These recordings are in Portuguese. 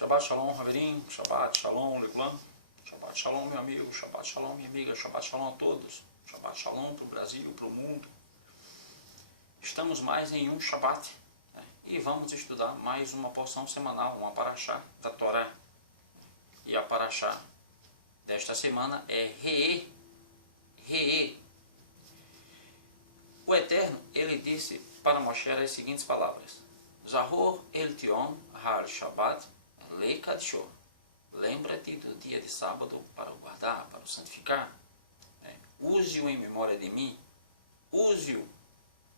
Shabbat Shalom, Raveirinho. Shabbat Shalom, Leblanc. Shabbat Shalom, meu amigo. Shabbat Shalom, minha amiga. Shabbat Shalom a todos. Shabbat Shalom para o Brasil, para o mundo. Estamos mais em um Shabbat, né? E vamos estudar mais uma porção semanal, uma paraxá da Torá. E a paraxá desta semana é Re'ê. O Eterno, ele disse para Moshe as seguintes palavras: Zahor el tion har Shabbat leikadshor. Lembra-te do dia de sábado para o guardar, para o santificar. Use-o em memória de mim. Use-o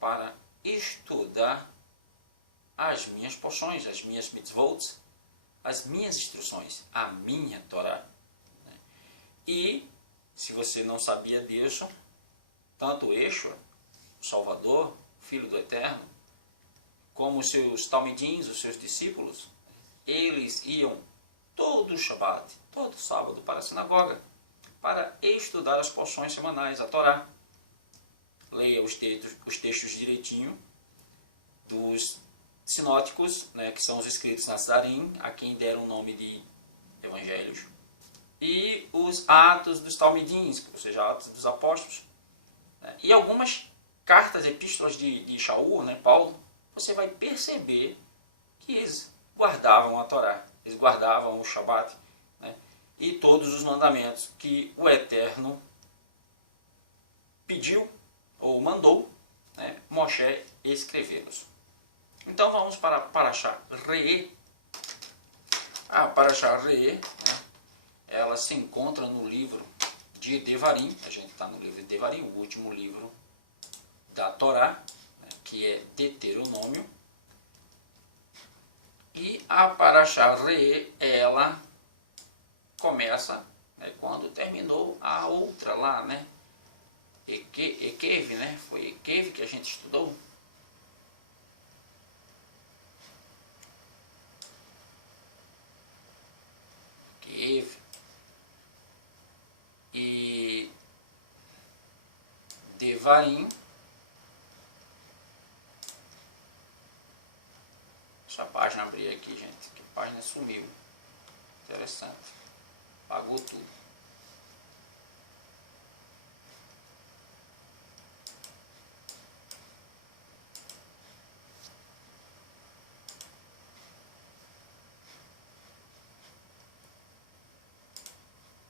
para estudar as minhas porções, as minhas mitzvot, as minhas instruções, a minha Torá. E, se você não sabia disso, tanto Yeshua, o Salvador, Filho do Eterno, como os seus talmidins, os seus discípulos, eles iam todo Shabbat, todo sábado para a sinagoga, para estudar as porções semanais, a Torá. Leia os textos direitinho dos sinóticos, né, que são os escritos na Zarim, a quem deram o nome de evangelhos, e os atos dos talmidins, ou seja, atos dos apóstolos, né, e algumas cartas, epístolas de Shaul, né, Paulo. Você vai perceber que eles guardavam a Torá, eles guardavam o Shabat, né, e todos os mandamentos que o Eterno pediu ou mandou, né, Moshe escrevê-los. Então vamos para a paraxá Re'ê. A paraxá Re'ê, né, ela se encontra no livro de Devarim. A gente está no livro de Devarim, o último livro da Torá, né, que é Deuteronômio. E a paraxá Re'ê, ela começa, né, quando terminou a outra lá, né, Ekev, né, foi Ekev que a gente estudou. Ekev. E Devarim. Deixa a página abrir aqui, gente, que a página sumiu. Interessante. Apagou tudo.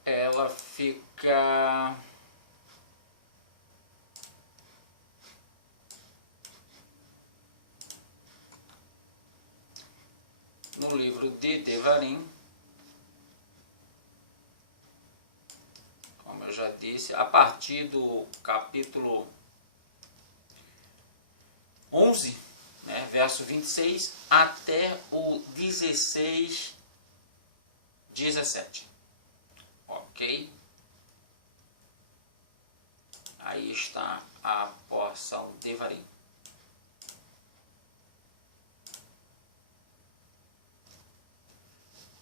Ela fica no livro de Devarim, como eu já disse, a partir do capítulo 11, né, verso 26, até o 16, 17. Ok? Aí está a porção Devarim.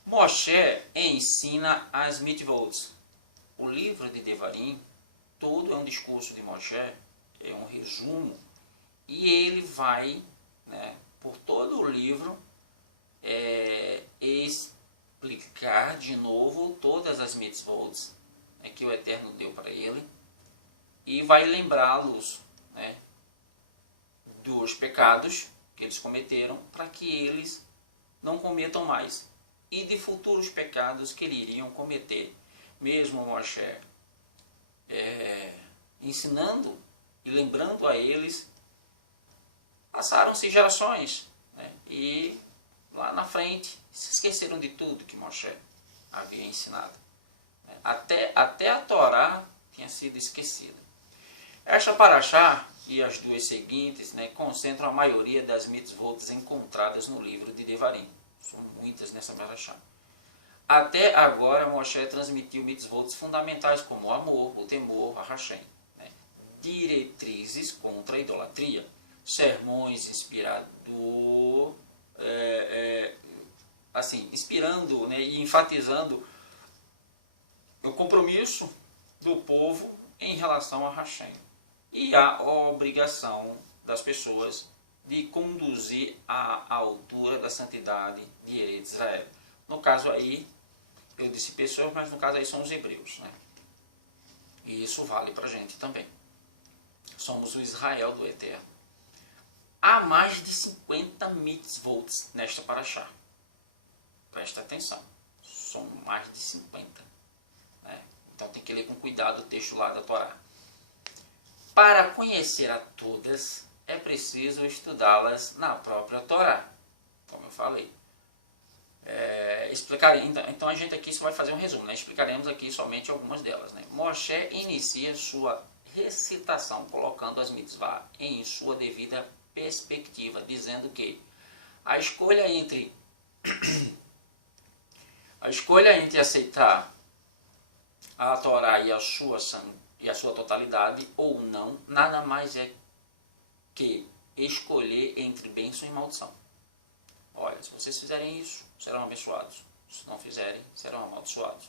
Moshe ensina as mitzvot. O livro de Devarim, todo é um discurso de Moshe, é um resumo, e ele vai, né, por todo o livro, explicar de novo todas as mitzvot, né, que o Eterno deu para ele, e vai lembrá-los, né, dos pecados que eles cometeram, para que eles não cometam mais, e de futuros pecados que iriam cometer. Mesmo Moshe ensinando e lembrando a eles, passaram-se gerações, né, e lá na frente se esqueceram de tudo que Moshe havia ensinado. Até a Torá tinha sido esquecida. Esta paraxá e as duas seguintes, né, concentram a maioria das mitzvot encontradas no livro de Devarim. São muitas nessa paraxá. Até agora Moshe transmitiu mitzvot fundamentais como o amor, o temor, a Hashem, né, diretrizes contra a idolatria, sermões inspirando, né, e enfatizando o compromisso do povo em relação a Hashem e a obrigação das pessoas de conduzir à altura da santidade de Eretz Israel. No caso aí, eu disse pessoas, mas no caso aí são os hebreus, né? E isso vale para a gente também. Somos o Israel do Eterno. Há mais de 50 mitzvot nesta paraxá. Presta atenção. São mais de 50. Né? Então tem que ler com cuidado o texto lá da Torá. Para conhecer a todas, é preciso estudá-las na própria Torá. Como eu falei. Então a gente aqui só vai fazer um resumo, né? Explicaremos aqui somente algumas delas, né? Moshe inicia sua recitação colocando as mitzvah em sua devida perspectiva, dizendo que a escolha entre aceitar a Torá e a sua totalidade ou não, nada mais é que escolher entre bênção e maldição. Olha, se vocês fizerem isso, serão abençoados. Se não fizerem, serão amaldiçoados.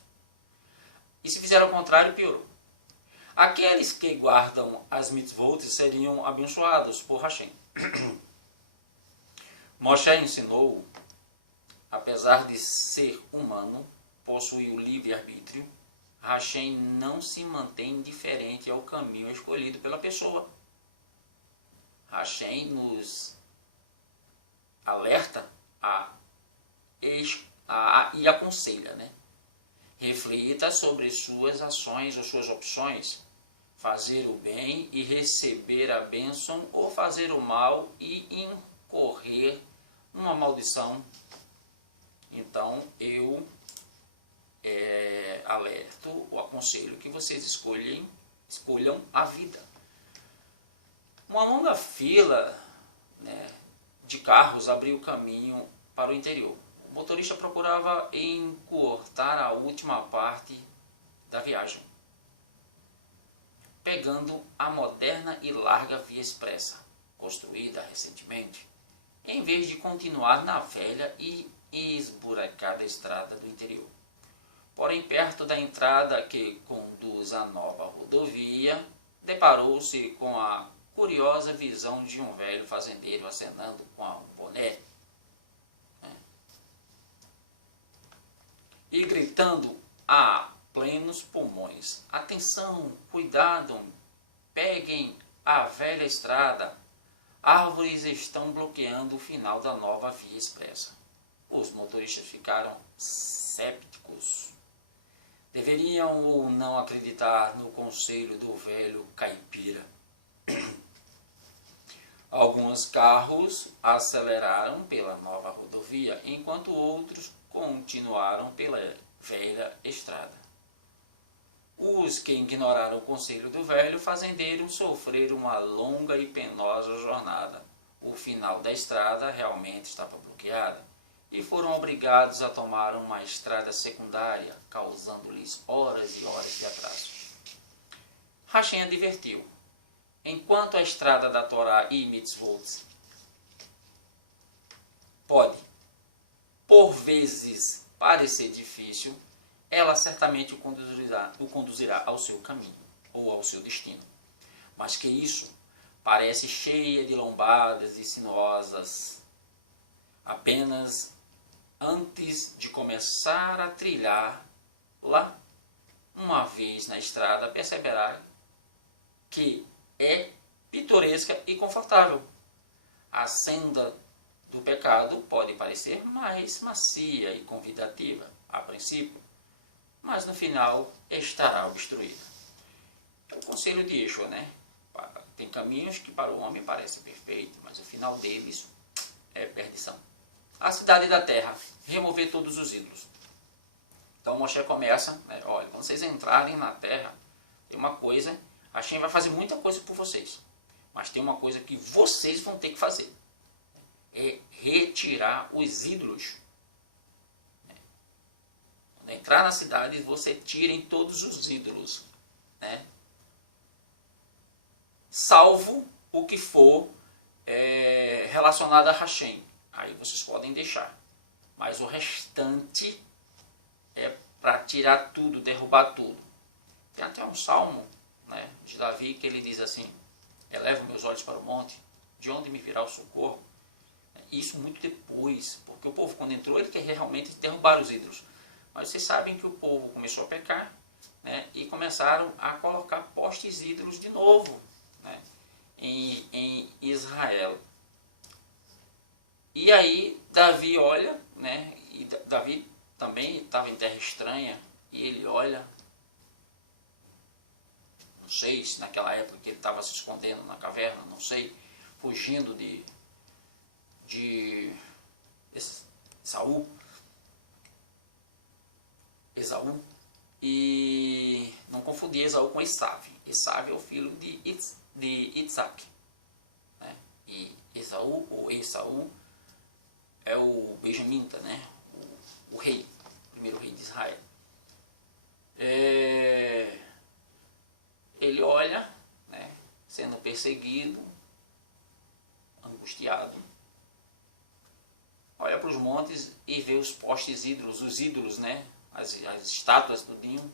E se fizer ao contrário, piorou. Aqueles que guardam as mitzvot seriam abençoados por Hashem. Moshe ensinou, apesar de ser humano, possuir o livre-arbítrio, Hashem não se mantém indiferente ao caminho escolhido pela pessoa. Hashem nos alerta e aconselha, né? Reflita sobre suas ações ou suas opções, fazer o bem e receber a bênção, ou fazer o mal e incorrer uma maldição. Então eu alerto ou aconselho que vocês escolham a vida. Uma longa fila, né, de carros abriu caminho para o interior. O motorista procurava encurtar a última parte da viagem, pegando a moderna e larga via expressa, construída recentemente, em vez de continuar na velha e esburacada estrada do interior. Porém, perto da entrada que conduz à nova rodovia, deparou-se com a curiosa visão de um velho fazendeiro acenando com um boné, né, e gritando a plenos pulmões: atenção, cuidado, peguem a velha estrada, árvores estão bloqueando o final da nova via expressa. Os motoristas ficaram cépticos. Deveriam ou não acreditar no conselho do velho caipira? Alguns carros aceleraram pela nova rodovia, enquanto outros continuaram pela velha estrada. Os que ignoraram o conselho do velho fazendeiro sofreram uma longa e penosa jornada. O final da estrada realmente estava bloqueada e foram obrigados a tomar uma estrada secundária, causando-lhes horas e horas de atraso. Hashem advertiu: enquanto a estrada da Torá e mitzvot pode, por vezes, parecer difícil, ela certamente o conduzirá ao seu caminho ou ao seu destino. Mas que isso parece cheia de lombadas e sinuosas. Apenas antes de começar a trilhar lá, uma vez na estrada, perceberá que é pitoresca e confortável. A senda do pecado pode parecer mais macia e convidativa a princípio, mas no final estará obstruída. É o conselho de Yeshua, né? Tem caminhos que para o homem parecem perfeitos, mas o final deles é perdição. A cidade da terra, remover todos os ídolos. Então Moshe começa, né? Olha, quando vocês entrarem na terra, tem uma coisa, Hashem vai fazer muita coisa por vocês, mas tem uma coisa que vocês vão ter que fazer, é retirar os ídolos. Quando entrar na cidade, você tirem todos os ídolos, né? Salvo o que for relacionado a Hashem. Aí vocês podem deixar. Mas o restante é para tirar tudo, derrubar tudo. Tem até um salmo, né, de Davi que ele diz assim: elevo meus olhos para o monte, de onde me virá o socorro? isso muito depois, porque o povo quando entrou ele quer realmente derrubar os ídolos. Mas vocês sabem que o povo começou a pecar, né, e começaram a colocar postes ídolos de novo, né, em Israel. E aí Davi olha, né, e Davi também estava em terra estranha, e ele olha, não sei se naquela época que ele estava se escondendo na caverna, não sei, fugindo de Esaú, e não confundir Esaú com Esav. Esav é o filho de Isaac, né? E Esaú ou Esaú é o benjamita, né? O rei, o primeiro rei de Israel. Ele olha, né, sendo perseguido, angustiado, olha para os montes e vê os postes ídolos, os ídolos, né, as estátuas, tudinho,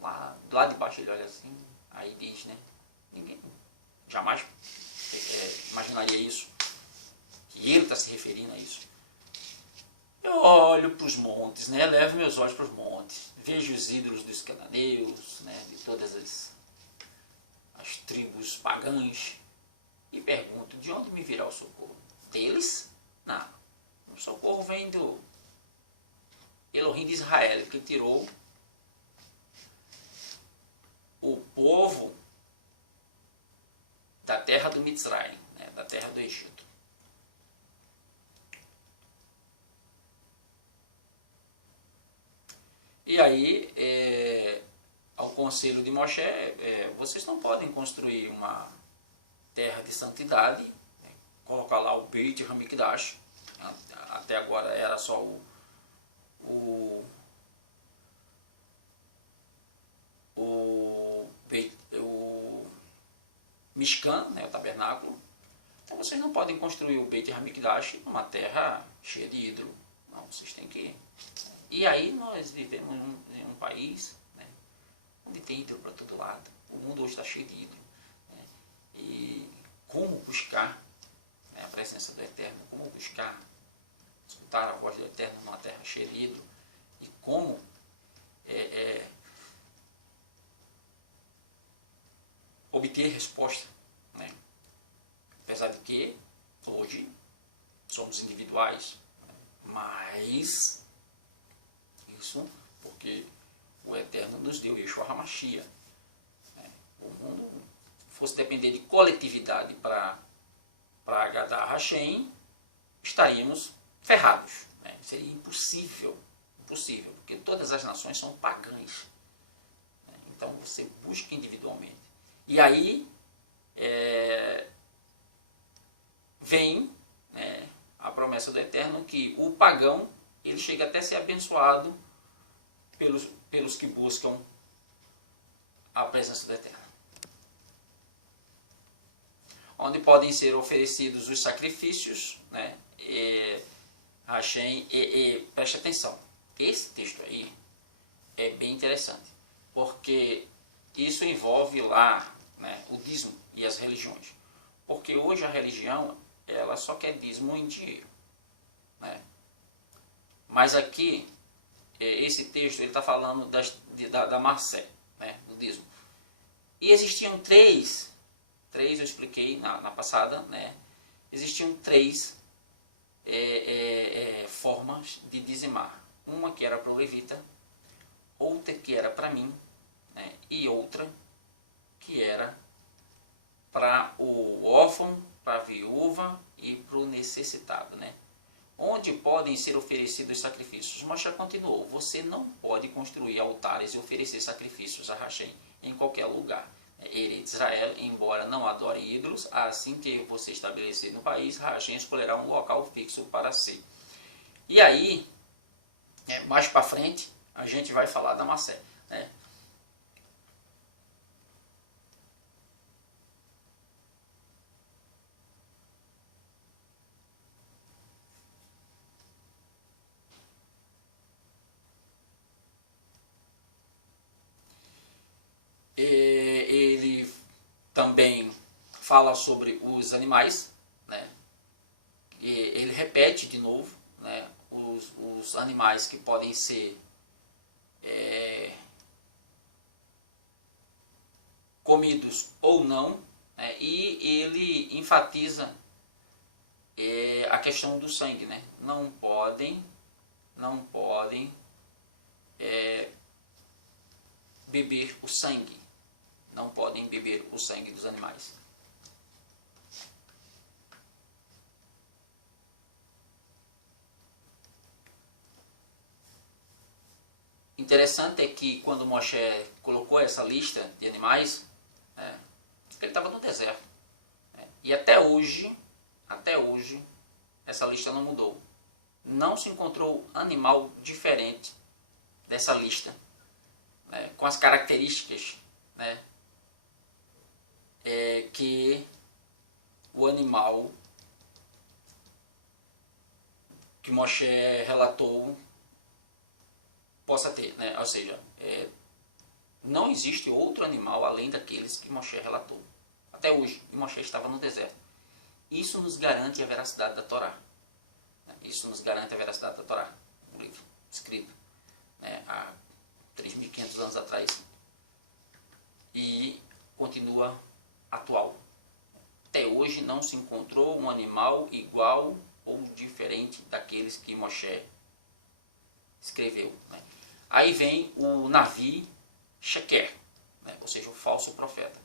lá debaixo ele olha assim, aí diz, né, ninguém jamais imaginaria isso, que ele está se referindo a isso. Eu olho para os montes, né, levo meus olhos para os montes, vejo os ídolos dos cananeus, né, de todas as tribos pagãs, e pergunto, de onde me virá o socorro? Deles? Não. O socorro vem do Elohim de Israel, que tirou o povo da terra do Mitzrayim, né, da terra do Egito. E aí, ao conselho de Moshe, vocês não podem construir uma terra de santidade, né, colocar lá o Beit Hamikdash, até agora era só o Mishkan, né, o tabernáculo. Então vocês não podem construir o Beit Hamikdash numa terra cheia de ídolo. Não, vocês têm que... E aí nós vivemos em um país, né, onde tem ídolo para todo lado. O mundo hoje está cheio de ídolo, né? E como buscar, né, a presença do Eterno, como buscar escutar a voz do Eterno numa terra cheia de ídolo, e como obter resposta, né? Apesar de que hoje somos individuais, né, mas isso porque o Eterno nos deu Yeshua HaMashiach, né? O mundo fosse depender de coletividade para agradar a Hashem, estaríamos ferrados, né? Seria impossível, porque todas as nações são pagãs, né? Então você busca individualmente. E aí vem, né, a promessa do Eterno que o pagão ele chega até a ser abençoado pelos que buscam a presença do Eterno. Onde podem ser oferecidos os sacrifícios, né? Hashem, preste atenção, esse texto aí é bem interessante, porque isso envolve lá, né, o dízimo e as religiões. Porque hoje a religião ela só quer dízimo em dinheiro, né? Mas aqui, esse texto ele está falando da Marcé, né, do dízimo. E existiam três eu expliquei na passada, né? Existiam três formas de dizimar. Uma que era para o levita, outra que era para mim, né? E outra que era para o órfão, para a viúva e para o necessitado, né? Onde podem ser oferecidos sacrifícios. Moshe continuou, você não pode construir altares e oferecer sacrifícios a Hashem em qualquer lugar. Ele, Israel, embora não adore ídolos, assim que você estabelecer no país, Hashem escolherá um local fixo para si. E aí, mais para frente, a gente vai falar da Macé, né? Ele também fala sobre os animais, né? Ele repete de novo, né, os animais que podem ser comidos ou não, né, e ele enfatiza a questão do sangue, né? Não podem beber o sangue, não podem beber o sangue dos animais. Interessante é que quando Moshe colocou essa lista de animais, ele estava no deserto, e até hoje, essa lista não mudou. Não se encontrou animal diferente dessa lista, né, com as características, né, que o animal que Moshe relatou possa ter, né? Ou seja, não existe outro animal além daqueles que Moshe relatou. Até hoje, e Moshe estava no deserto. Isso nos garante a veracidade da Torá. Isso nos garante a veracidade da Torá, um livro escrito, né, há 3.500 anos atrás, e continua atual. Até hoje não se encontrou um animal igual ou diferente daqueles que Moshe escreveu, né? Aí vem o Navi Sheker, né, ou seja, o falso profeta.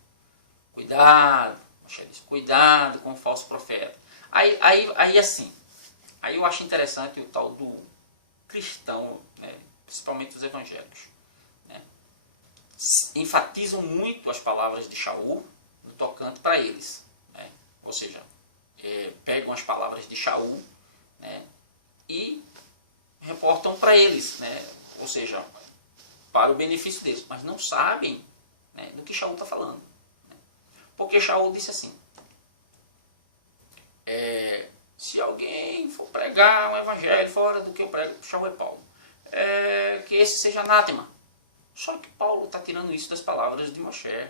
Cuidado, Moshe diz, cuidado com o falso profeta. Aí assim, aí eu acho interessante o tal do cristão, né, principalmente os evangélicos, né, enfatizam muito as palavras de Shaul no tocante para eles, né, ou seja, pegam as palavras de Shaul, né, e reportam para eles, né, ou seja, para o benefício deles, mas não sabem, né, do que Shaul está falando, né, porque Shaul disse assim: se alguém for pregar um evangelho fora do que eu prego, Shaul é Paulo, que esse seja anátema. Só que Paulo está tirando isso das palavras de Moshe.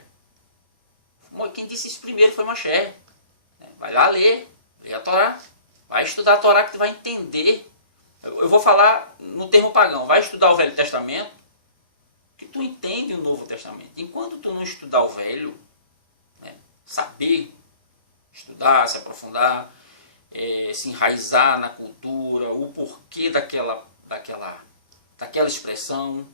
Quem disse isso primeiro foi Moshe. Vai lá ler a Torá, vai estudar a Torá que tu vai entender. Eu vou falar no termo pagão, vai estudar o Velho Testamento, que tu entende o Novo Testamento. Enquanto tu não estudar o Velho, né, saber, estudar, se aprofundar, se enraizar na cultura, o porquê daquela expressão,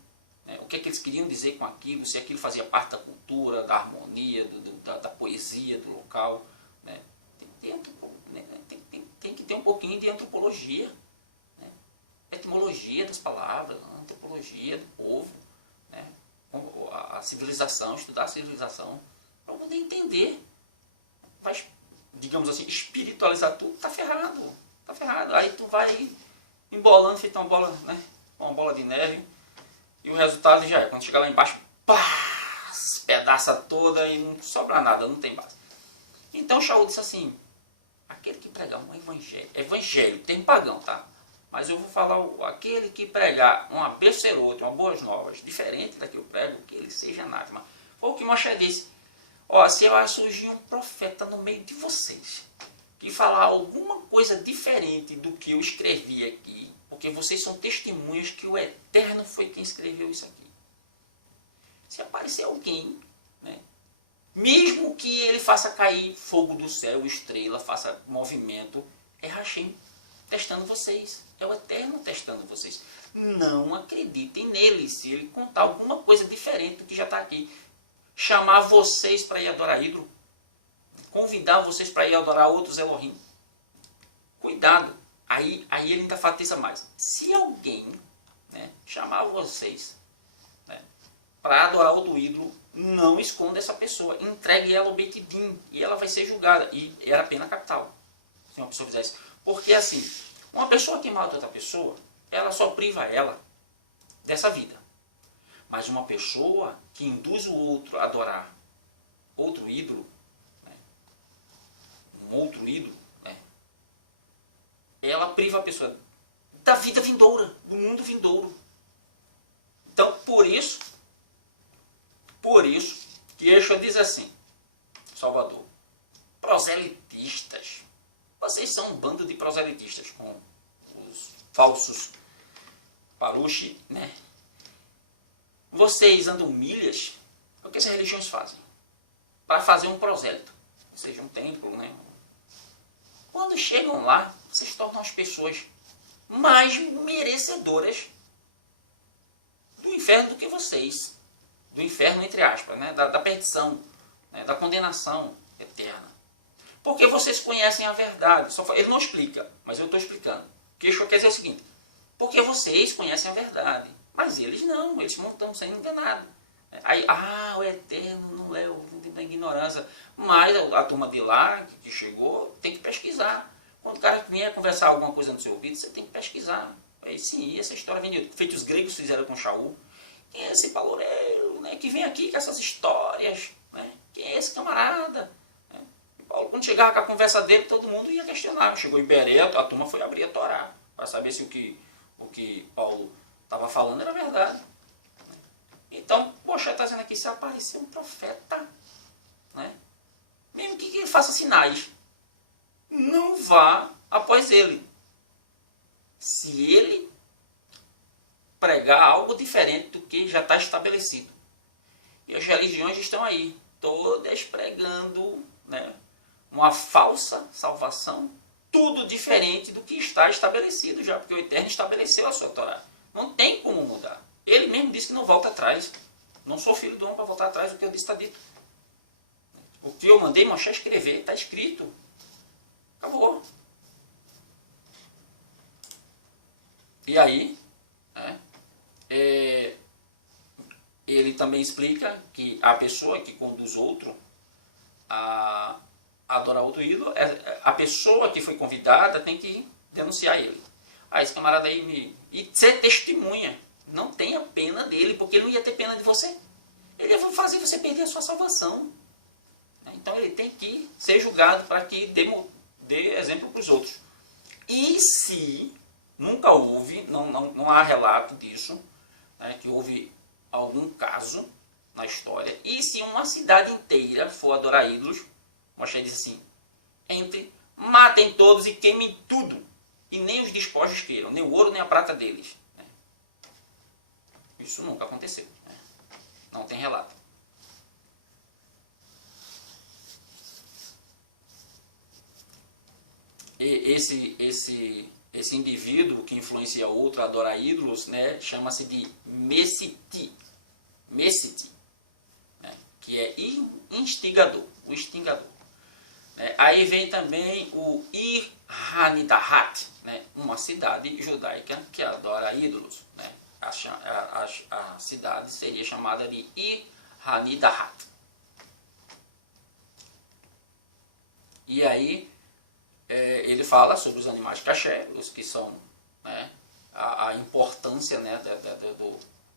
né, o que eles queriam dizer com aquilo, se aquilo fazia parte da cultura, da harmonia, da poesia do local, né, tem que ter um pouquinho de antropologia, né, etimologia das palavras, antropologia do povo, né, a civilização, estudar a civilização, para poder entender. Vai, digamos assim, espiritualizar tudo, tá ferrado. Aí tu vai embolando, feito uma bola, né, uma bola de neve, e o resultado já é, quando chegar lá embaixo, pá, pedaça toda e não sobra nada, não tem base. Então Shaul disse assim: aquele que pregar um evangelho, tem pagão, tá? Mas eu vou falar, aquele que pregar uma becerote, uma boas novas, diferente da que eu prego, que ele seja anátema. Foi o que Moshe disse: ó, se vai surgir um profeta no meio de vocês, que falar alguma coisa diferente do que eu escrevi aqui, porque vocês são testemunhas que o Eterno foi quem escreveu isso aqui. Se aparecer alguém, né, mesmo que ele faça cair fogo do céu, estrela, faça movimento, é Hashem testando vocês. É o Eterno testando vocês. Não acreditem nele se ele contar alguma coisa diferente do que já está aqui. Chamar vocês para ir adorar ídolo. Convidar vocês para ir adorar outros Elohim. Cuidado. Aí ele ainda enfatiza mais. Se alguém, né, chamar vocês, né, para adorar outro ídolo, não esconda essa pessoa. Entregue ela ao Beit Din e ela vai ser julgada. E era pena capital, se uma pessoa fizer isso. Porque assim, uma pessoa que mata outra pessoa, ela só priva ela dessa vida. Mas uma pessoa que induz o outro a adorar outro ídolo, né, um outro ídolo, né, ela priva a pessoa da vida vindoura, do mundo vindouro. Então, por isso que Yeshua diz assim, Salvador: proselitistas, Vocês são um bando de proselitistas, com os falsos paluche, né? Vocês andam milhas, o que essas religiões fazem? Para fazer um prosélito, ou seja, um templo, né? Quando chegam lá, vocês tornam as pessoas mais merecedoras do inferno do que vocês. Do inferno, entre aspas, né? Da perdição, né? Da condenação eterna. Porque vocês conhecem a verdade. Ele não explica, mas eu estou explicando. O que quer dizer o seguinte: porque vocês conhecem a verdade, mas eles não, eles não estão sendo enganados. Aí, o eterno não é o da ignorância. Mas a turma de lá, que chegou, tem que pesquisar. Quando o cara vier conversar alguma coisa no seu ouvido, você tem que pesquisar. Aí sim, essa história vem de feito os gregos fizeram com Shaul. Quem é esse paloreiro, né, que vem aqui com essas histórias? Né? Quem é esse camarada? Né? E Paulo, quando chegava com a conversa dele, todo mundo ia questionar. Chegou em Berea, a turma foi abrir a Torá, para saber se o que Paulo estava falando era verdade. Então, Moshe está dizendo aqui, se aparecer um profeta, né, mesmo que ele faça sinais, não vá após ele. Se ele pregar algo diferente do que já está estabelecido. E as religiões estão aí, todas pregando, né, uma falsa salvação, tudo diferente do que está estabelecido já, porque o Eterno estabeleceu a sua Torá. Não tem como mudar. Ele mesmo disse que não volta atrás. Não sou filho do homem para voltar atrás, o que eu disse está dito. O que eu mandei Moshe escrever, está escrito. Acabou. E aí, né, ele também explica que a pessoa que conduz outro a adorar outro ídolo, a pessoa que foi convidada tem que denunciar ele. Esse camarada aí e ser testemunha. Não tenha pena dele, porque ele não ia ter pena de você. Ele ia fazer você perder a sua salvação. Então ele tem que ser julgado para que dê exemplo para os outros. E se nunca houve, não há relato disso, né, que houve algum caso na história, e se uma cidade inteira for adorar ídolos, Moshe diz assim: matem todos e queimem tudo, e nem os despojos queiram, nem o ouro nem a prata deles. Isso nunca aconteceu. Né? Não tem relato. E esse indivíduo que influencia outro a adorar ídolos, né, chama-se de Mesiti. Mesiti, né, que é instigador, o instigador. Aí vem também o Ir Hanidahat, né, uma cidade judaica que adora ídolos. Né? A cidade seria chamada de Ir Hanidahat. E aí ele fala sobre os animais kasher, os que são, né, a importância, né,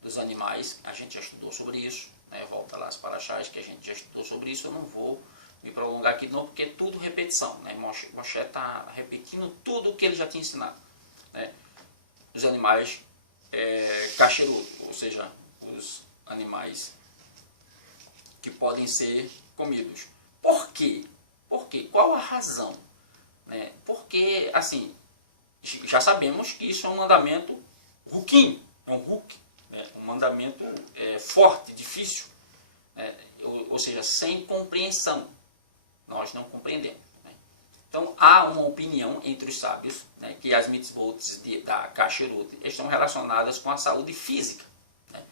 dos animais. A gente já estudou sobre isso, né? Volta lá as paraxás que a gente já estudou sobre isso. Eu não vou me prolongar aqui não, porque é tudo repetição. Né? Moshe está repetindo tudo o que ele já tinha ensinado. Né? Os animais kasherut, ou seja, os animais que podem ser comidos. Por quê? Por quê? Qual a razão? Né? Porque, assim, já sabemos que isso é um mandamento ruquim, é um ruque, né? Um mandamento forte, difícil, né? Ou seja, sem compreensão. Nós não compreendemos. Né? Então, há uma opinião entre os sábios, né, que as mitzvot da kasherut estão relacionadas com a saúde física. Né?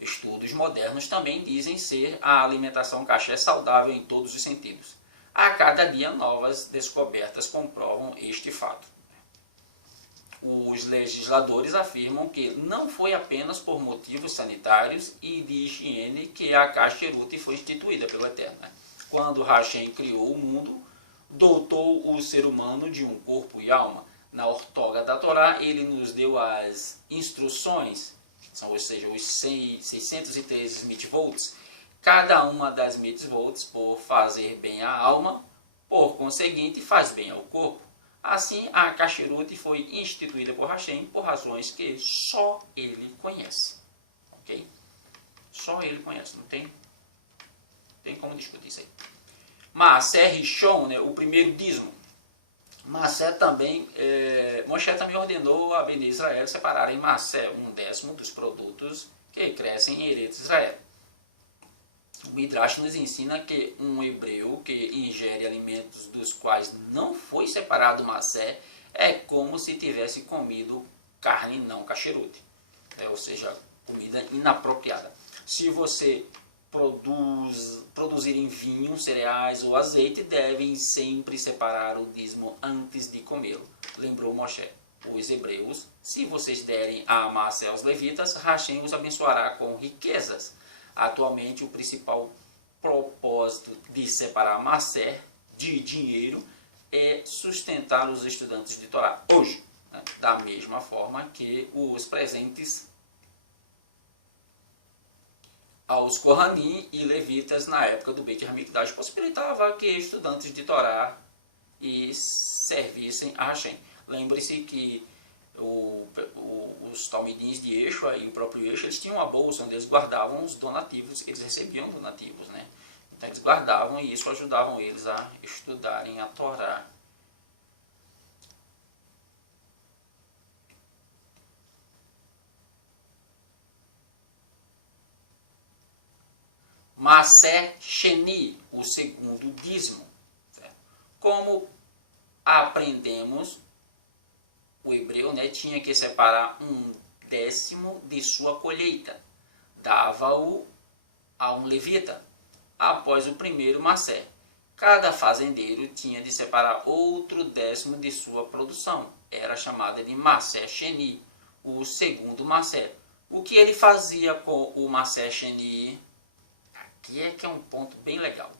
Estudos modernos também dizem ser a alimentação kasher saudável em todos os sentidos. A cada dia, novas descobertas comprovam este fato. Os legisladores afirmam que não foi apenas por motivos sanitários e de higiene que a kasherut foi instituída pelo Eterno. Né? Quando Hashem criou o mundo, dotou o ser humano de um corpo e alma. Na ortoga da Torá, ele nos deu as instruções, ou seja, os 613 mitzvot. Cada uma das mitzvot, por fazer bem à alma, por conseguinte, faz bem ao corpo. Assim, a kasherut foi instituída por Hashem por razões que só ele conhece. Ok? Só ele conhece, não tem como discutir isso aí. Maaser Rishon, né, o primeiro dízimo. Massé também, Moshe também ordenou a Bnei Israel separar em Massé 1/10 dos produtos que crescem em Eretz Israel. O Midrash nos ensina que um hebreu que ingere alimentos dos quais não foi separado Massé é como se tivesse comido carne não kasherut, ou seja, comida inapropriada. Se você produzirem vinho, cereais ou azeite, devem sempre separar o dízimo antes de comê-lo. Lembrou Moshe. Os hebreus, se vocês derem a Massé aos levitas, Hashem os abençoará com riquezas. Atualmente, o principal propósito de separar Massé de dinheiro é sustentar os estudantes de Torá hoje, né? Da mesma forma que os presentes aos Kohanim e levitas na época do Beit HaMikdash possibilitava que estudantes de Torá servissem a Hashem. Lembre-se que os talmidins de Yeshua e o próprio Yeshua, eles tinham uma bolsa onde eles guardavam os donativos, eles recebiam donativos, né? Então eles guardavam e isso ajudavam eles a estudarem a Torá. Massé Sheni, o segundo dízimo. Certo? Como aprendemos, o hebreu, né, tinha que separar 1/10 de sua colheita. Dava-o a um levita, após o primeiro Massé. Cada fazendeiro tinha de separar outro 10º de sua produção. Era chamada de Massé Sheni, o segundo Massé. O que ele fazia com o Massé Sheni? Aqui é que é um ponto bem legal.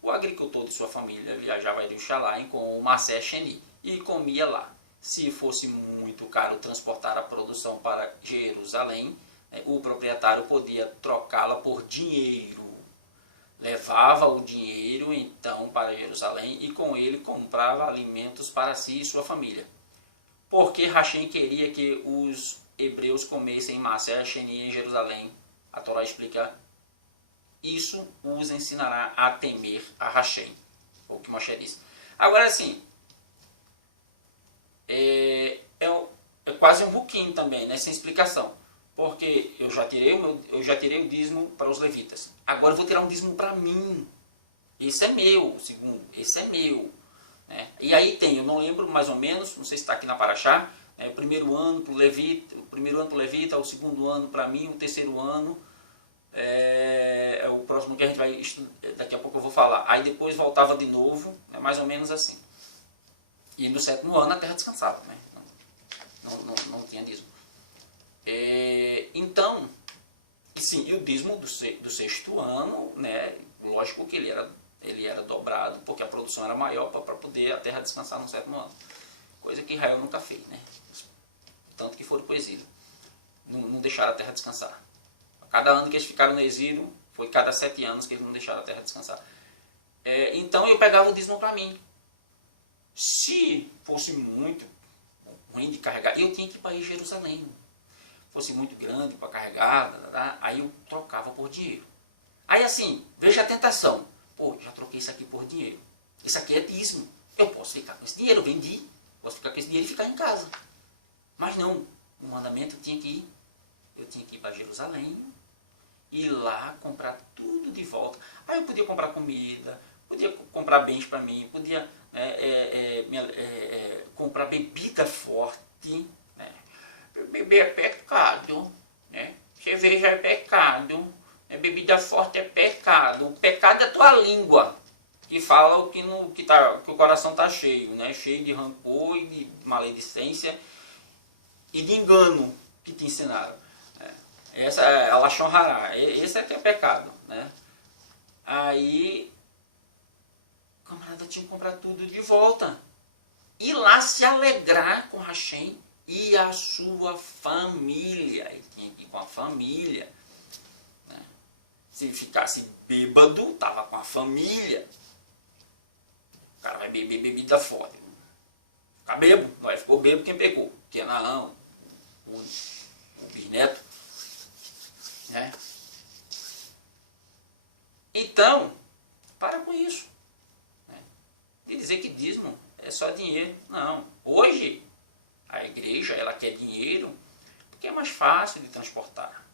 O agricultor de sua família viajava a Jerusalém com o Massé Sheni e comia lá. Se fosse muito caro transportar a produção para Jerusalém, o proprietário podia trocá-la por dinheiro. Levava o dinheiro então para Jerusalém e com ele comprava alimentos para si e sua família. Porque Hashem queria que os hebreus comessem Massé Sheni em Jerusalém. A Torá explica: isso os ensinará a temer a Hashem. O que Moshe disse. Agora sim, é quase um buquinho também, né, sem explicação. Porque eu já tirei o dízimo para os levitas. Agora eu vou tirar um dízimo para mim. Esse é meu, segundo. Esse é meu. Né? E aí tem, eu não lembro mais ou menos, não sei se está aqui na Paraxá, o primeiro ano para o levita, o segundo ano para mim, o terceiro ano é o próximo que a gente vai estudar, daqui a pouco eu vou falar. Aí depois voltava de novo, mais ou menos assim. E no 7º ano a terra descansava, né? Não tinha dízimo. Então, sim, e o dízimo do 6º ano, né? Lógico que ele era dobrado, porque a produção era maior para poder a terra descansar no 7º ano. Coisa que Israel nunca fez, né? Tanto que foram para o exílio. Não deixaram a terra descansar. Cada ano que eles ficaram no exílio, foi cada 7 anos que eles não deixaram a terra descansar. Então eu pegava o dízimo para mim. Se fosse muito ruim de carregar, eu tinha que ir para Jerusalém. Fosse muito grande para carregar, aí eu trocava por dinheiro. Aí assim, veja a tentação. Pô, já troquei isso aqui por dinheiro. Isso aqui é dízimo. Eu posso ficar com esse dinheiro, eu vendi. Posso ficar com esse dinheiro e ficar em casa. Mas não, o mandamento eu tinha que ir para Jerusalém e lá comprar tudo de volta. Aí eu podia comprar comida, podia comprar bens para mim, podia comprar bebida forte. Né? Beber é pecado, né? Cerveja é pecado, bebida forte é pecado. O pecado é a tua língua, que fala que o coração está cheio, né? Cheio de rancor e de maledicência e de engano que te ensinaram. Essa é a Lashon Hará, esse é que é pecado, né? Aí o camarada tinha que comprar tudo de volta. E lá se alegrar com Hashem e a sua família. Ele tinha que ir com a família. Né? Se ficasse bêbado, estava com a família. O cara vai beber bebida forte. Ficar bêbado, não ficou bêbado quem pecou. Kenaão, o bisneto. Né? Então, para com isso. Né? De dizer que dízimo é só dinheiro. Não. fácil de transportar.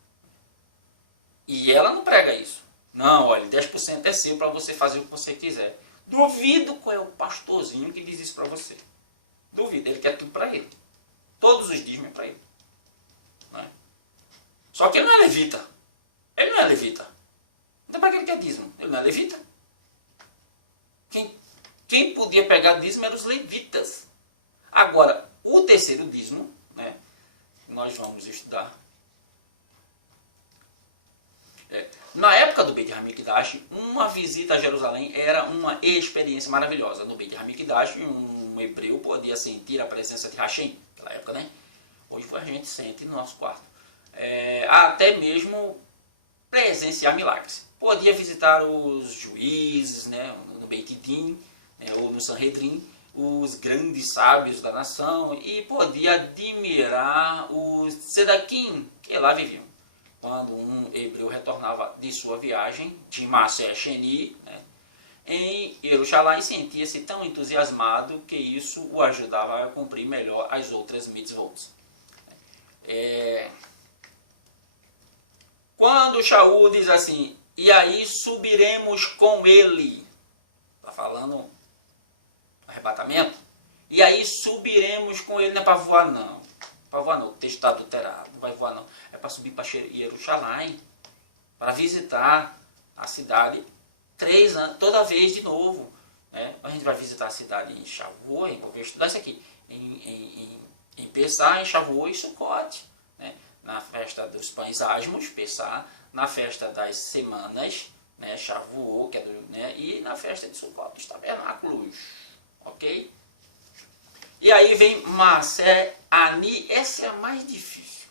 E ela não prega isso. Não, olha, 10% é seu para você fazer o que você quiser. Duvido qual é o pastorzinho que diz isso para você. Duvido, ele quer tudo para ele. Todos os dízimos é para ele. Não é? Só que ele não é levita. Ele não é levita. Então para que ele quer dízimo? Ele não é levita. Quem podia pegar dízimo eram os levitas. Agora, o terceiro dízimo, né, nós vamos estudar. Na época do Beit HaMikdash, uma visita a Jerusalém era uma experiência maravilhosa. No Beit HaMikdash, um hebreu podia sentir a presença de Hashem, naquela época, né? Hoje a gente sente no nosso quarto. Até mesmo presenciar milagres. Podia visitar os juízes, né, no Beit Din, né, ou no Sanhedrin, os grandes sábios da nação, e podia admirar os Tzedakim que lá viviam. Quando um hebreu retornava de sua viagem, de Maaseh Sheni, né, em Jerusalém, sentia-se tão entusiasmado que isso o ajudava a cumprir melhor as outras mitzvot. Quando Shaul diz assim, e aí subiremos com ele, está falando arrebatamento, e aí subiremos com ele, não é para voar não, para voar não, o texto está adulterado, não vai voar não, é para subir para Jerusalém, para visitar a cidade 3 anos, toda vez de novo, né? A gente vai visitar a cidade em Shavuot, vou estudar isso aqui, em Pessah, em Shavuot e Sukkot, né? Na festa dos pães asmos, Pessah, na festa das semanas, né? Shavuot, que é né? E na festa de Sukkot, dos tabernáculos, ok? E aí vem Maaseh Ani, essa é a mais difícil.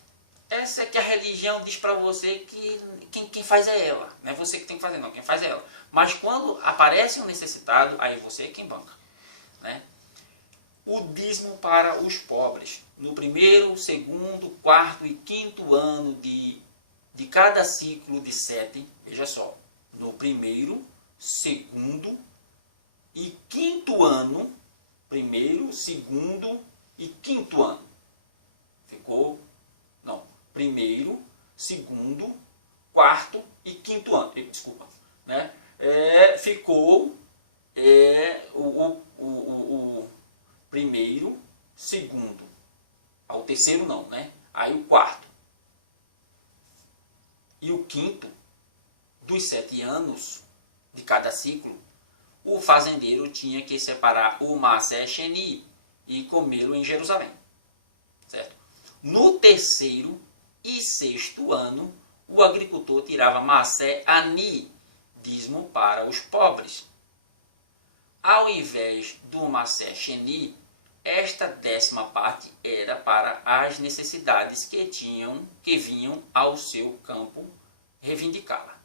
Essa é que a religião diz para você que quem faz é ela. Não é você que tem que fazer, não. Quem faz é ela. Mas quando aparece um necessitado, aí você é quem banca. Né? O dízimo para os pobres. No primeiro, segundo, quarto e quinto ano de cada ciclo de 7. Veja só. No primeiro, segundo e quinto ano. Primeiro, segundo e quinto ano. Ficou? Não. Primeiro, segundo, quarto e quinto ano. Desculpa. Né? Ficou o primeiro, segundo. O terceiro não, né? Aí o quarto. E o quinto, dos 7 anos de cada ciclo, o fazendeiro tinha que separar o Maaseh Sheni e comê-lo em Jerusalém. Certo? No terceiro e sexto ano, o agricultor tirava Maaseh Ani, dízimo para os pobres. Ao invés do Maaseh Sheni, esta 10ª parte era para as necessidades que vinham ao seu campo reivindicá-la.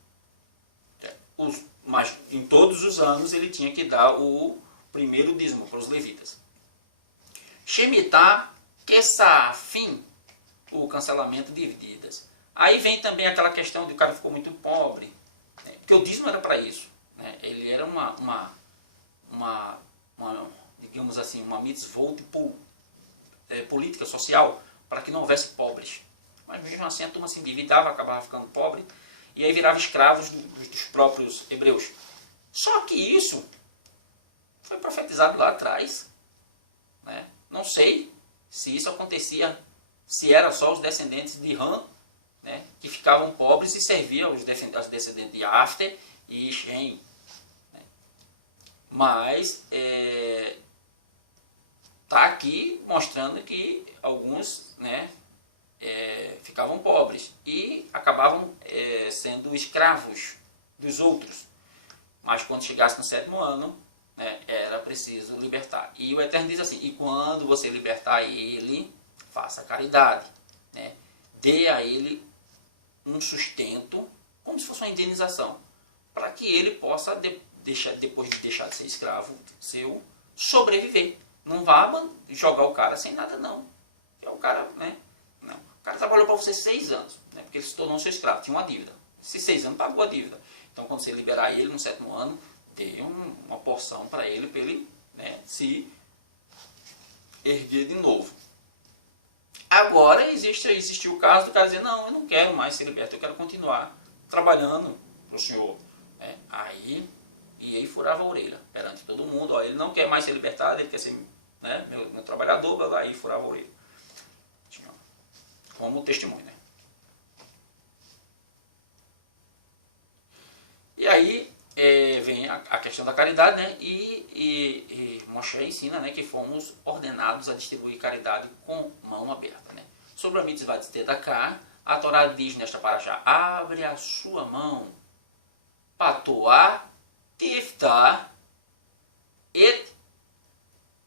Mas em todos os anos ele tinha que dar o primeiro dízimo para os levitas. Shemitah Kesafim, o cancelamento de dívidas. Aí vem também aquela questão de o cara ficou muito pobre, né? Porque o dízimo era para isso. Né? Ele era uma digamos assim, uma mitzvot política, social, para que não houvesse pobres. Mas mesmo assim a turma se endividava, acabava ficando pobre, e aí virava escravos dos próprios hebreus. Só que isso foi profetizado lá atrás. Né? Não sei se isso acontecia, se era só os descendentes de Ham, né, que ficavam pobres e serviam aos descendentes de After e Shem. Né? Mas está aqui mostrando que alguns, né, ficavam pobres e acabavam sendo escravos dos outros. Mas quando chegasse no 7º ano, né, era preciso libertar. E o Eterno diz assim, e quando você libertar ele, faça caridade. Né? Dê a ele um sustento, como se fosse uma indenização, para que ele possa, depois de deixar de ser escravo seu, sobreviver. Não vá jogar o cara sem nada, não. Porque o cara, né? Não. O cara trabalhou para você 6 anos, né? Porque ele se tornou seu escravo, tinha uma dívida. Esses 6 anos pagou a dívida. Então, quando você liberar ele no 7º ano, dê uma porção para ele, né, se erguer de novo. Agora existiu o caso do cara dizer, não, eu não quero mais ser liberto, eu quero continuar trabalhando para o senhor. E aí furava a orelha perante todo mundo, ó, ele não quer mais ser libertado, ele quer ser, né, meu trabalhador, blá, blá, aí furava a orelha. Como testemunho, né? E aí vem a questão da caridade, né? E Moshe ensina, né, que fomos ordenados a distribuir caridade com mão aberta, né? Sobre a mitzvah de tzedakah, a Torá diz nesta parashá, abre a sua mão, patoá, tiftah, et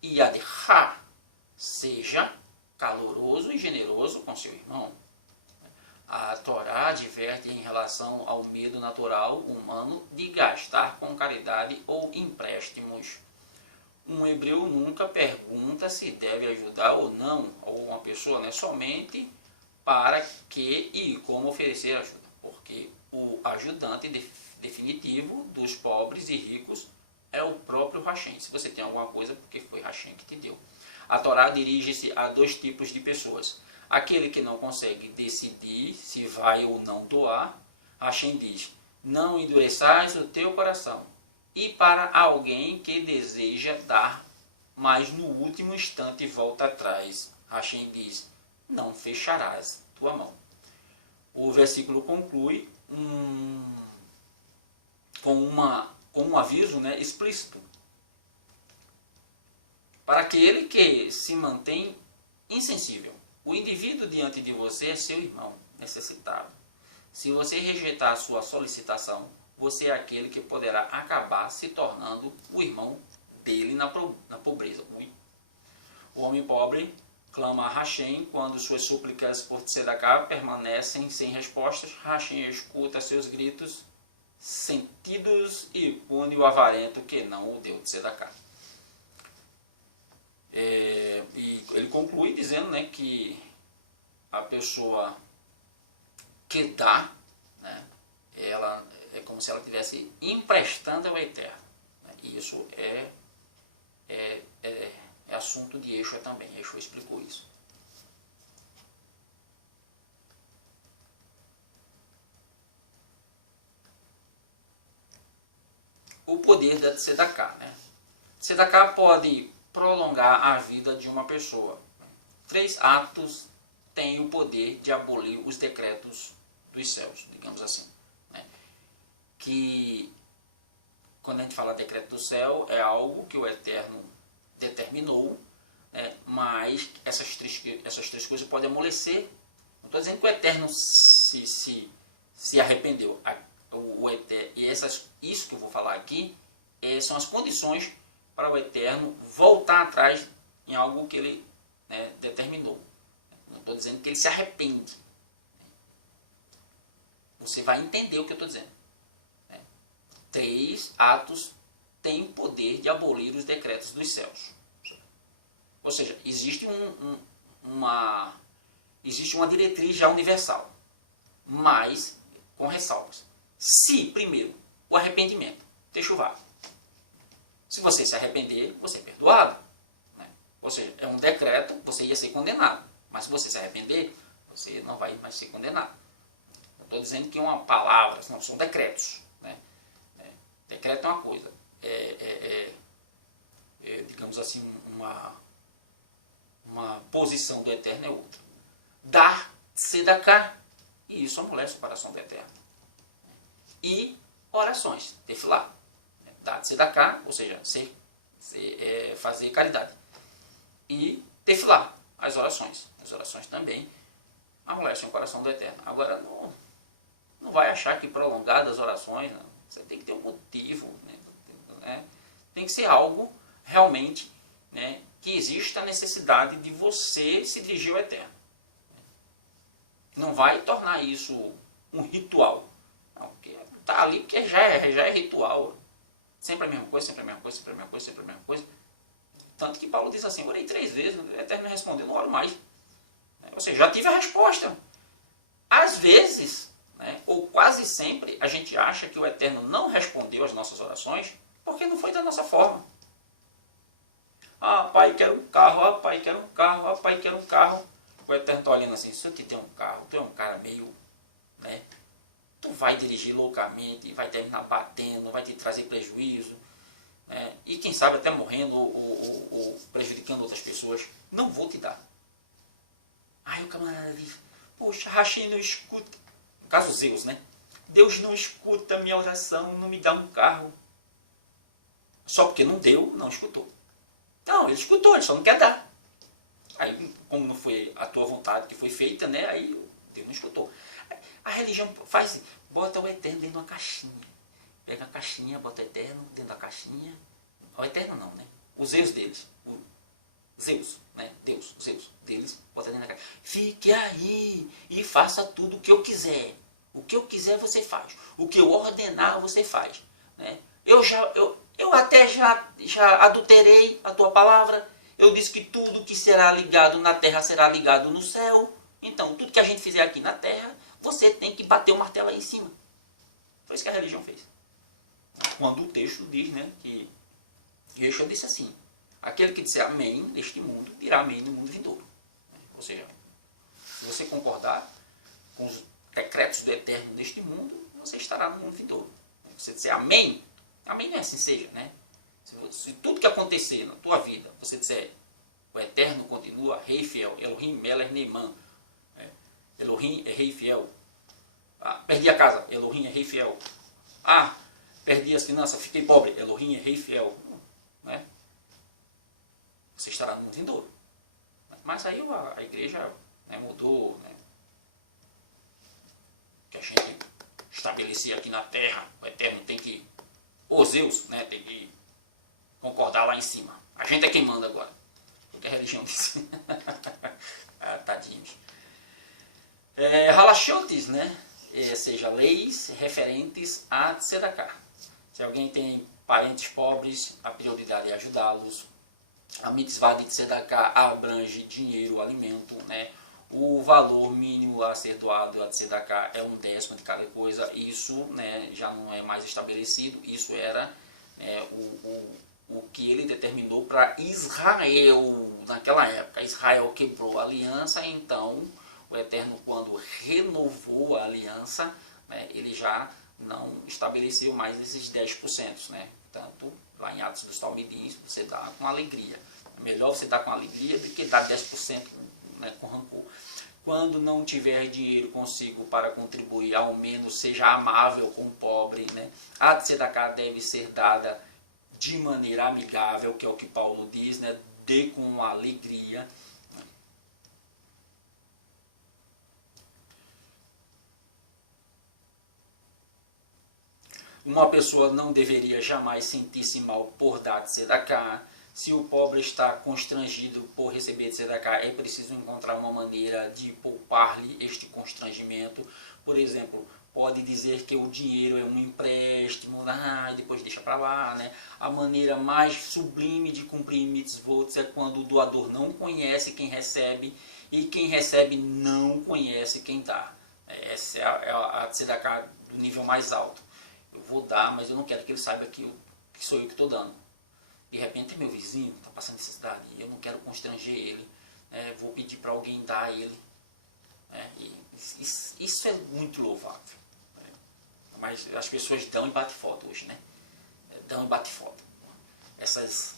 yadcha, seja caloroso e generoso com seu irmão. A Torá adverte em relação ao medo natural humano de gastar com caridade ou empréstimos. Um hebreu nunca pergunta se deve ajudar ou não uma pessoa, né, somente para que e como oferecer ajuda, porque o ajudante definitivo dos pobres e ricos é o próprio Hashem. Se você tem alguma coisa, porque foi Hashem que te deu. A Torá dirige-se a dois tipos de pessoas. Aquele que não consegue decidir se vai ou não doar, Hashem diz, não endureçais o teu coração. E para alguém que deseja dar, mas no último instante volta atrás, Hashem diz, não fecharás tua mão. O versículo conclui com um aviso, né, explícito. Para aquele que se mantém insensível. O indivíduo diante de você é seu irmão, necessitado. Se você rejeitar a sua solicitação, você é aquele que poderá acabar se tornando o irmão dele na pobreza. O homem pobre clama a Hashem quando suas súplicas por tzedakah permanecem sem respostas. Hashem escuta seus gritos sentidos e pune o avarento que não o deu tzedakah. E ele conclui dizendo, né, que a pessoa que dá, né, ela é como se ela estivesse emprestando ao Eterno. Né? E isso é assunto de Yeshua também. Yeshua explicou isso. O poder da tzedakah, né? Tzedakah pode prolongar a vida de uma pessoa. 3 atos têm o poder de abolir os decretos dos céus, digamos assim. Né? Que, quando a gente fala decreto do céu, é algo que o Eterno determinou, né? Mas essas três coisas podem amolecer. Não estou dizendo que o Eterno se arrependeu. E isso que eu vou falar aqui são as condições para o Eterno voltar atrás em algo que ele, né, determinou. Não estou dizendo que ele se arrepende. Você vai entender o que eu estou dizendo. 3 atos têm poder de abolir os decretos dos céus. Ou seja, existe uma diretriz já universal, mas com ressalvas. Se, primeiro, o arrependimento, techuvá. Se você se arrepender, você é perdoado. Né? Ou seja, é um decreto, você ia ser condenado. Mas se você se arrepender, você não vai mais ser condenado. Não estou dizendo que é uma palavra, não, são decretos. Né? Decreto é uma coisa. Digamos assim, uma posição do Eterno é outra. Dar tzedakah, e isso amolece o coração do Eterno. E orações, tefilá. Dar tzedakah, ou seja, fazer caridade. E tefilá, as orações. As orações também amolecem o coração do Eterno. Agora, não vai achar que prolongar as orações, não. Você tem que ter um motivo. Né? Tem que ser algo realmente, né, que exista a necessidade de você se dirigir ao Eterno. Não vai tornar isso um ritual. Não, porque está ali porque já é ritual. Sempre a mesma coisa, sempre a mesma coisa, sempre a mesma coisa, sempre a mesma coisa. Tanto que Paulo diz assim, orei 3 vezes, o Eterno me respondeu, não oro mais. Ou seja, já tive a resposta. Às vezes, né, ou quase sempre, a gente acha que o Eterno não respondeu às nossas orações porque não foi da nossa forma. Ah, pai, quero um carro, ah, pai, quero um carro, ah, pai, quero um carro. O Eterno está olhando assim, se eu te der um carro, tu é um cara meio, né? Tu vai dirigir loucamente, vai terminar batendo, vai te trazer prejuízo, né? E quem sabe até morrendo ou prejudicando outras pessoas. Não vou te dar. Aí o camarada diz, poxa, Rachei não escuta. No caso Zeus, né? Deus não escuta a minha oração, não me dá um carro. Só porque não deu, não escutou. Não, ele escutou, ele só não quer dar. Aí, como não foi a tua vontade que foi feita, né? Aí Deus não escutou. A religião faz, bota o Eterno dentro de uma caixinha. Pega a caixinha, bota o Eterno dentro da caixinha. O Eterno não, né? Os Zeus deles. O Zeus, né? Deus, Zeus deles, bota dentro da caixinha. Fique aí e faça tudo o que eu quiser. O que eu quiser você faz. O que eu ordenar você faz. Né? Eu até já adulterei a tua palavra. Eu disse que tudo que será ligado na terra será ligado no céu. Então, tudo que a gente fizer aqui na terra, você tem que bater o martelo aí em cima. Foi isso que a religião fez. Quando o texto diz, né, que Yeshua disse assim, aquele que disser amém neste mundo, dirá amém no mundo vindouro. Ou seja, se você concordar com os decretos do Eterno neste mundo, você estará no mundo vindouro. Se você disser amém, amém não é assim seja, né? Se tudo que acontecer na tua vida, você disser, o Eterno continua, rei fiel, Elohim Melech Neiman, Elohim é rei fiel. Ah, perdi a casa, Elohim é rei fiel. Ah, perdi as finanças, fiquei pobre, Elohim é rei fiel. Né? Você estará no mundo vindouro. Mas aí a igreja, né, mudou, né? Que a gente estabelecia aqui na terra, o Eterno tem que, os Zeus, né, tem que concordar lá em cima. A gente é quem manda agora. O que a religião diz. Ah, tadinhos. Halachotes, né? Seja, leis referentes a Tzedakah. Se alguém tem parentes pobres, a prioridade é ajudá-los. A mitzvah de Tzedakah abrange dinheiro, alimento, né? O valor mínimo a ser doado a Tzedakah é 1/10 de cada coisa. Isso, né, já não é mais estabelecido. Isso era o que ele determinou para Israel naquela época. Israel quebrou a aliança, então o Eterno, quando renovou a aliança, né, ele já não estabeleceu mais esses 10%. Né? Portanto, lá em Atos dos Talmidim, você dá com alegria. É melhor você dar com alegria do que dar 10%, né, com rancor. Quando não tiver dinheiro consigo para contribuir, ao menos seja amável com o pobre. Né? A tzedakah deve ser dada de maneira amigável, que é o que Paulo diz, né? Dê com alegria. Uma pessoa não deveria jamais sentir-se mal por dar tzedakah. Se o pobre está constrangido por receber tzedakah, é preciso encontrar uma maneira de poupar-lhe este constrangimento. Por exemplo, pode dizer que o dinheiro é um empréstimo, depois deixa para lá. Né? A maneira mais sublime de cumprir mitzvot é quando o doador não conhece quem recebe e quem recebe não conhece quem dá. Essa é a tzedakah do nível mais alto. Eu vou dar, mas eu não quero que ele saiba que sou eu que estou dando. De repente é meu vizinho, está passando necessidade, eu não quero constranger ele, né? Vou pedir para alguém dar a ele. Né? Isso é muito louvável. Né? Mas as pessoas dão e bate foto hoje, né? Dão e bate foto. Essas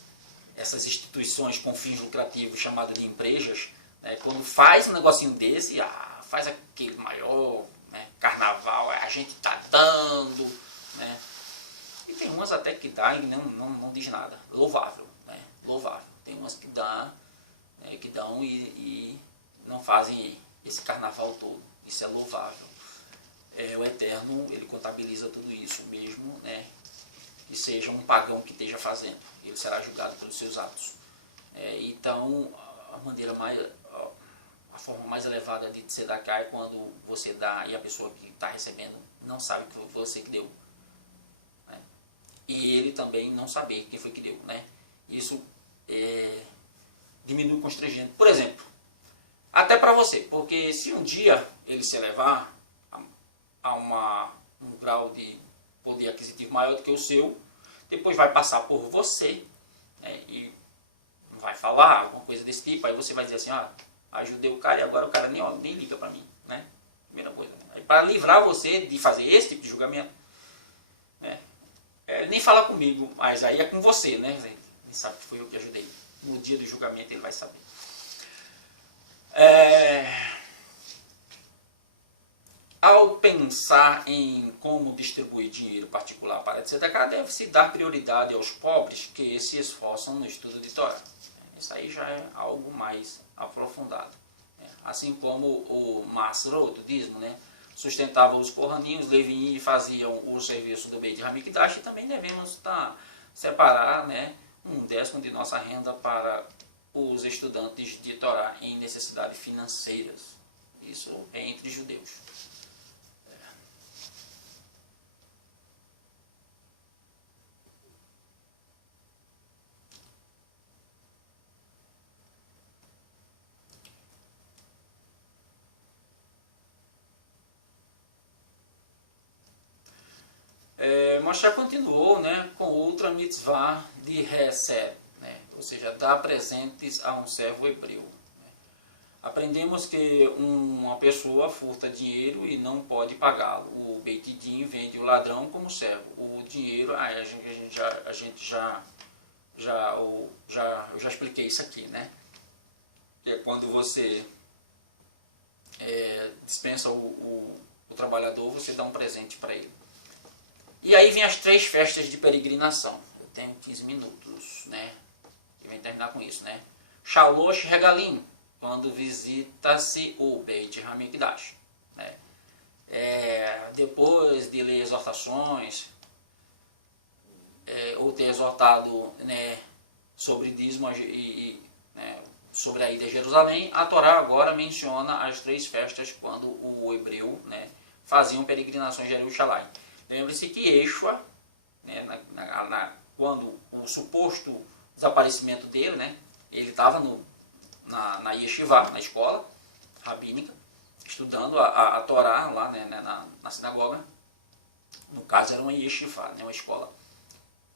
instituições com fins lucrativos chamadas de empresas, né? Quando faz um negocinho desse, faz aquele maior, né? Carnaval, a gente está dando, né? E tem umas até que dá e não diz nada. Louvável, né? Louvável. Tem umas que dá, né, que dão e não fazem esse carnaval todo. Isso é louvável. O Eterno, ele contabiliza tudo isso mesmo, né? Que seja um pagão que esteja fazendo. Ele será julgado pelos seus atos. Então, a forma mais elevada de tzedakah é quando você dá e a pessoa que está recebendo não sabe que foi você que deu. E ele também não saber quem foi que deu, né? Isso diminui o constrangimento. Por exemplo, até para você, porque se um dia ele se elevar a um grau de poder aquisitivo maior do que o seu, depois vai passar por você, né? E vai falar alguma coisa desse tipo, aí você vai dizer assim, Ajudei o cara e agora o cara nem liga para mim, né? Primeira coisa. Né? Para livrar você de fazer esse tipo de julgamento, né? Nem falar comigo, mas aí é com você, né? Ele sabe que foi eu que ajudei. No dia do julgamento ele vai saber. Ao pensar em como distribuir dinheiro particular para tzedakah, deve-se dar prioridade aos pobres que se esforçam no estudo de Torá. Isso aí já é algo mais aprofundado. Assim como o Masrot, o dízimo, né, sustentava os Kohanim, os Leviim e faziam o serviço do Beit HaMikdash, também devemos separar, né, 1/10 de nossa renda para os estudantes de Torá em necessidades financeiras. Isso é entre judeus. Moshe continuou, né, com outra mitzvah de Hesed, né, ou seja, dar presentes a um servo hebreu. Né. Aprendemos que uma pessoa furta dinheiro e não pode pagá-lo. O Beit Din vende o ladrão como servo. O dinheiro, eu já expliquei isso aqui, né? Que é quando você dispensa o trabalhador, você dá um presente para ele. E aí vem as 3 festas de peregrinação. Eu tenho 15 minutos, né? E vem terminar com isso, né? Shalosh Regalim, quando visita-se o Beit HaMikdash. Né? Depois de ler exortações, ou ter exortado, né, sobre dízimo né, sobre a ida a Jerusalém, a Torá agora menciona as 3 festas quando o hebreu, né, faziam peregrinações de Jerusalém. Lembre-se que Yeshua, né, quando o suposto desaparecimento dele, né, ele estava na Yeshiva, na escola rabínica, estudando a Torá lá, né, na sinagoga. No caso era uma Yeshiva, né, uma escola.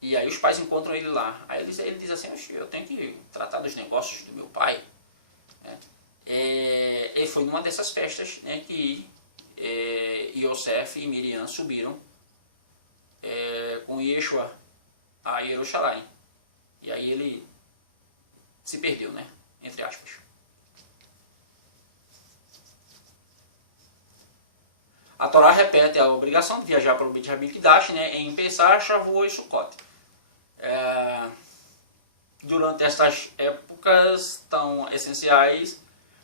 E aí os pais encontram ele lá. Aí ele diz assim, eu tenho que tratar dos negócios do meu pai. Né? E foi numa dessas festas, né, que Yosef e Miriam subiram com Yeshua a Jerusalém. E aí ele se perdeu, né? Entre aspas. A Torá repete a obrigação de viajar para o Beit HaMikdash, né, em Pessah, Shavuot e Sukkot. Durante estas épocas tão essenciais,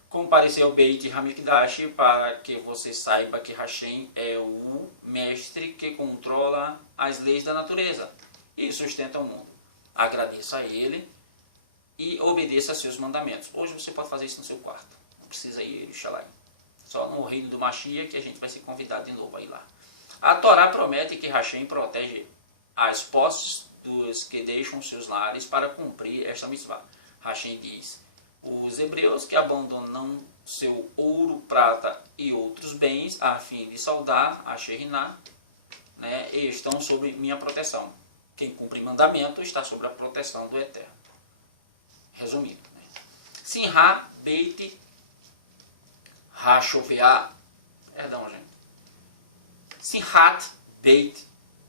comparecer ao Beit HaMikdash para que você saiba que Hashem é o mestre que controla as leis da natureza e sustenta o mundo. Agradeça a ele e obedeça a seus mandamentos. Hoje você pode fazer isso no seu quarto. Não precisa ir, Shalai. Só no reino do Mashiach que a gente vai ser convidado de novo a ir lá. A Torá promete que Hashem protege as posses dos que deixam seus lares para cumprir esta mitzvah. Hashem diz, os hebreus que abandonam seu ouro, prata e outros bens a fim de saudar a Shekhinah, né, estão sob minha proteção. Quem cumpre mandamento está sob a proteção do Eterno. Resumindo. Né? Simha Beit HaShoveah. Perdão, gente. Simhat Beit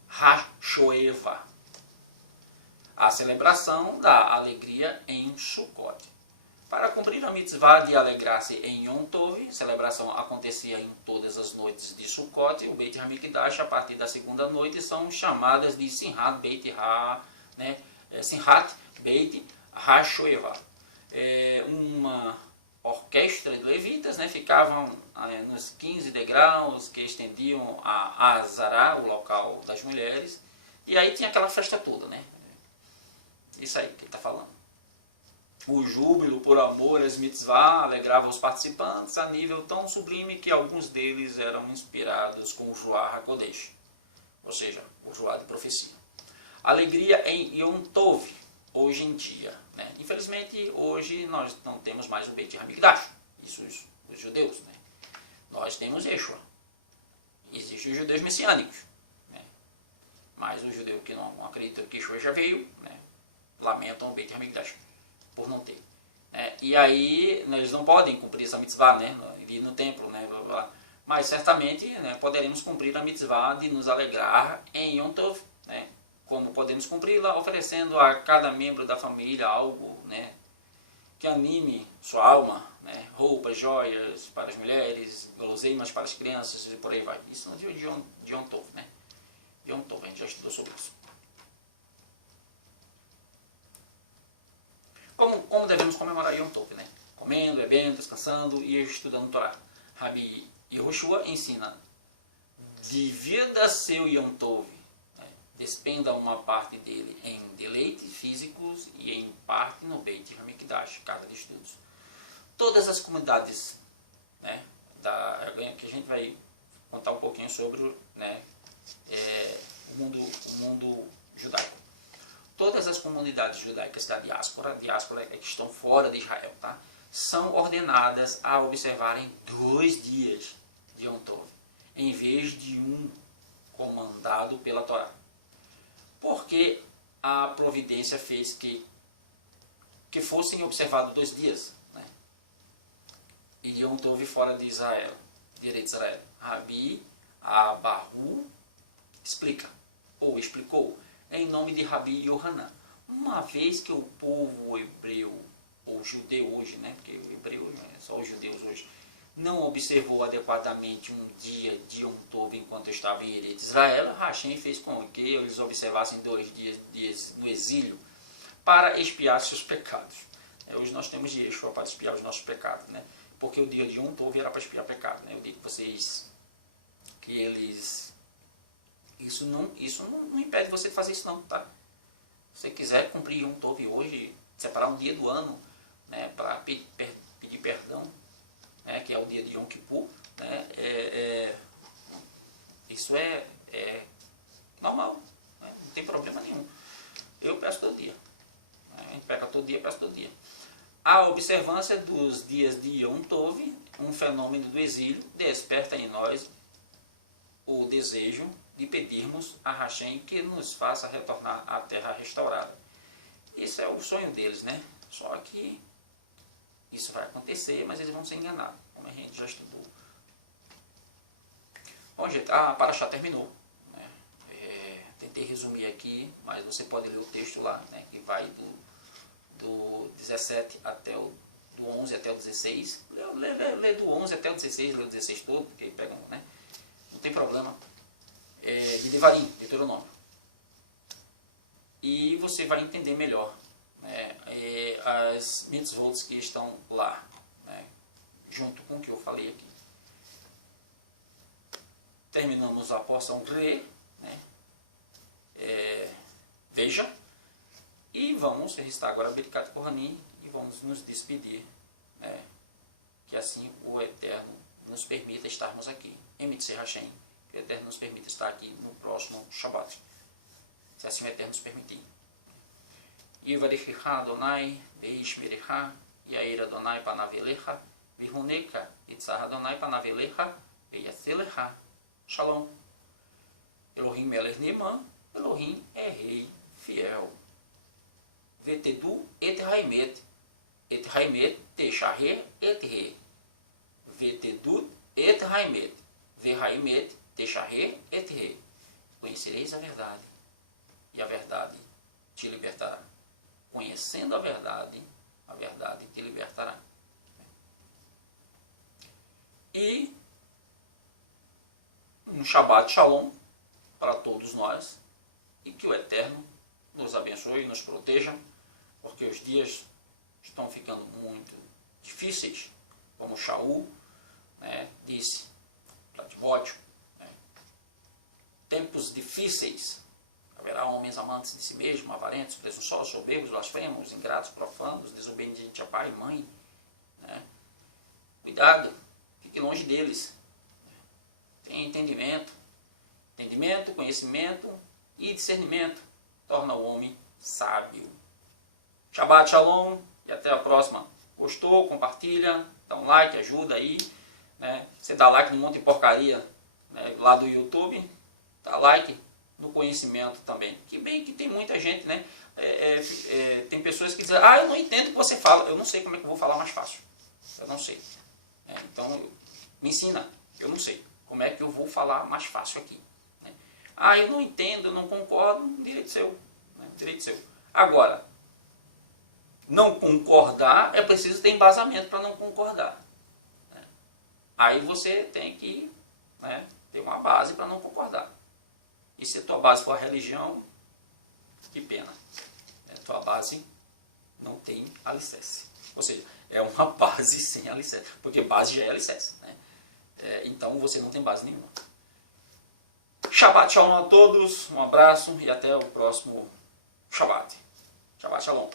HaShoevah. A celebração da alegria em Sukkot. Para cumprir a mitzvah de alegrar-se em Yom Tov, a celebração acontecia em todas as noites de Sukkot, o Beit HaMikdash, a partir da segunda noite, são chamadas de Simhat Beit HaShoevah. Uma orquestra de levitas, né, ficavam nos 15 degraus que estendiam a Azará, o local das mulheres, e aí tinha aquela festa toda, né? Isso aí que ele está falando. O júbilo por amor às mitzvah alegrava os participantes a nível tão sublime que alguns deles eram inspirados com o Ruach HaKodesh, ou seja, o Ruach de profecia. Alegria em Yom Tov, hoje em dia. Né? Infelizmente, hoje nós não temos mais o Beit HaMikdash, isso os judeus. Né? Nós temos Yeshua. Existem os judeus messiânicos. Né? Mas os judeus que não acreditam que Yeshua já veio, né, lamentam o Beit HaMikdash por não ter. E aí, né, eles não podem cumprir essa mitzvah, né, ir no templo, né, blá, blá. Mas certamente, né, poderemos cumprir a mitzvah de nos alegrar em Yom Tov, né, como podemos cumpri-la oferecendo a cada membro da família algo, né, que anime sua alma, né, roupas, joias para as mulheres, guloseimas para as crianças e por aí vai. Isso no dia de Yom Tov, né? Yom Tov, a gente já estudou sobre isso. Como devemos comemorar Yom Tov, né? Comendo, bebendo, descansando e estudando Torá. Rabi Yehoshua ensina: divida seu Yom Tov, né? Despenda uma parte dele em deleites físicos e em parte no Beit HaMikdash, casa de estudos. Todas as comunidades, né, que a gente vai contar um pouquinho sobre, né, o mundo judaico. Todas as comunidades judaicas da diáspora que estão fora de Israel, tá, são ordenadas a observarem 2 dias de Yom Tov, em vez de um comandado pela Torá. Porque a providência fez que fossem observados 2 dias, né? E Yom Tov fora de Israel, direito de Israel. Rabi Abahu explicou, em nome de Rabi Yohanan, uma vez que o povo hebreu, ou judeu hoje, né? Porque o hebreu é só os judeus hoje, não observou adequadamente um dia de Yom Tov enquanto estava em Eretz Israel, Hashem fez com que eles observassem 2 dias no exílio para expiar seus pecados. Hoje nós temos de Yeshua para expiar os nossos pecados, né? Porque o dia de Yom Tov era para expiar pecado, né? Eu digo para vocês que eles... Isso não impede você de fazer isso não, tá? Se você quiser cumprir Yom Tov hoje, separar um dia do ano, né, para pedir perdão, né, que é o dia de Yom Kippur, né, isso é normal, né, não tem problema nenhum. Eu peço todo dia, né, a gente peca todo dia, peço todo dia. A observância dos dias de Yom Tov, um fenômeno do exílio, desperta em nós o desejo de pedirmos a Hashem que nos faça retornar à terra restaurada. Isso é o sonho deles, né? Só que isso vai acontecer, mas eles vão ser enganados, como a gente já estudou. Bom, gente, a Parashá terminou, né? Tentei resumir aqui, mas você pode ler o texto lá, né? Que vai do 17 até do 11 até o 16. Lê do 11 até o 16, lê o 16 todo, porque aí pega, né? Não tem problema. De Devarim, Deuteronômio. E você vai entender melhor, né, as mitzvot que estão lá, né, junto com o que eu falei aqui. Terminamos a porção Re, né, veja, e vamos recitar agora Birkat Kohanim e vamos nos despedir, né, que assim o Eterno nos permita estarmos aqui. Emitse Hashem, que o Eterno nos permita estar aqui no próximo Shabbat, se assim o Eterno nos permitir. Yivarechecha Adonai, Veishmerecha, Yair Adonai Panavelecha, Vihuneka, Itzah Adonai Panavelecha, Veyaselecha. Shalom. Elohim Melech Neman, Elohim é rei fiel. Vetedu et Haimet Techahe et Re. Vetedu et Haimet, Vehaimet Techahe et Re. Conhecereis a verdade, e a verdade te libertará. Conhecendo a verdade te libertará. E um Shabbat Shalom para todos nós, e que o Eterno nos abençoe e nos proteja, porque os dias estão ficando muito difíceis, como Shaul, né, disse para Timóteo, né, tempos difíceis. Haverá homens amantes de si mesmos, avarentos, presunçosos, soberbos, blasfemos, ingratos, profanos, desobedientes a pai e mãe. Né? Cuidado, fique longe deles. Tenha entendimento. Entendimento, conhecimento e discernimento torna o homem sábio. Shabbat Shalom e até a próxima. Gostou? Compartilha, dá um like, ajuda aí. Né? Você dá like num monte de porcaria, né, lá do YouTube, dá like. no conhecimento também. Que bem que tem muita gente, né? Tem pessoas que dizem, ah, eu não entendo o que você fala. Eu não sei como é que eu vou falar mais fácil. Eu não sei. Então, me ensina. Eu não sei. Como é que eu vou falar mais fácil aqui? Né? Ah, eu não entendo, eu não concordo. Direito seu. Né? Direito seu. Agora, não concordar, é preciso ter embasamento para não concordar. Né? Aí você tem que, né, ter uma base para não concordar. E se a tua base for a religião, que pena. A tua base não tem alicerce. Ou seja, é uma base sem alicerce. Porque base já é alicerce. Né? Então você não tem base nenhuma. Shabbat Shalom a todos. Um abraço e até o próximo Shabbat. Shabbat Shalom.